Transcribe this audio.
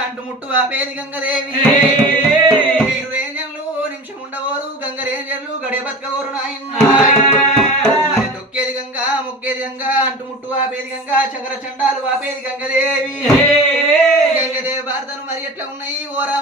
అంటు ముట్టు ఆపేది గంగదేవి రేంజర్లు నిమిషం ఉండవోరు గంగ రేంజర్లు గడే బతకవోరు నాయన తొక్కేది గంగ మొక్కేది గంగ అంటు ముట్టు ఆపేది గంగ చక్ర చండాలు ఆపేది గంగదేవి గంగదేవి భారతను మరి ఎట్లా ఉన్నాయి ఓరా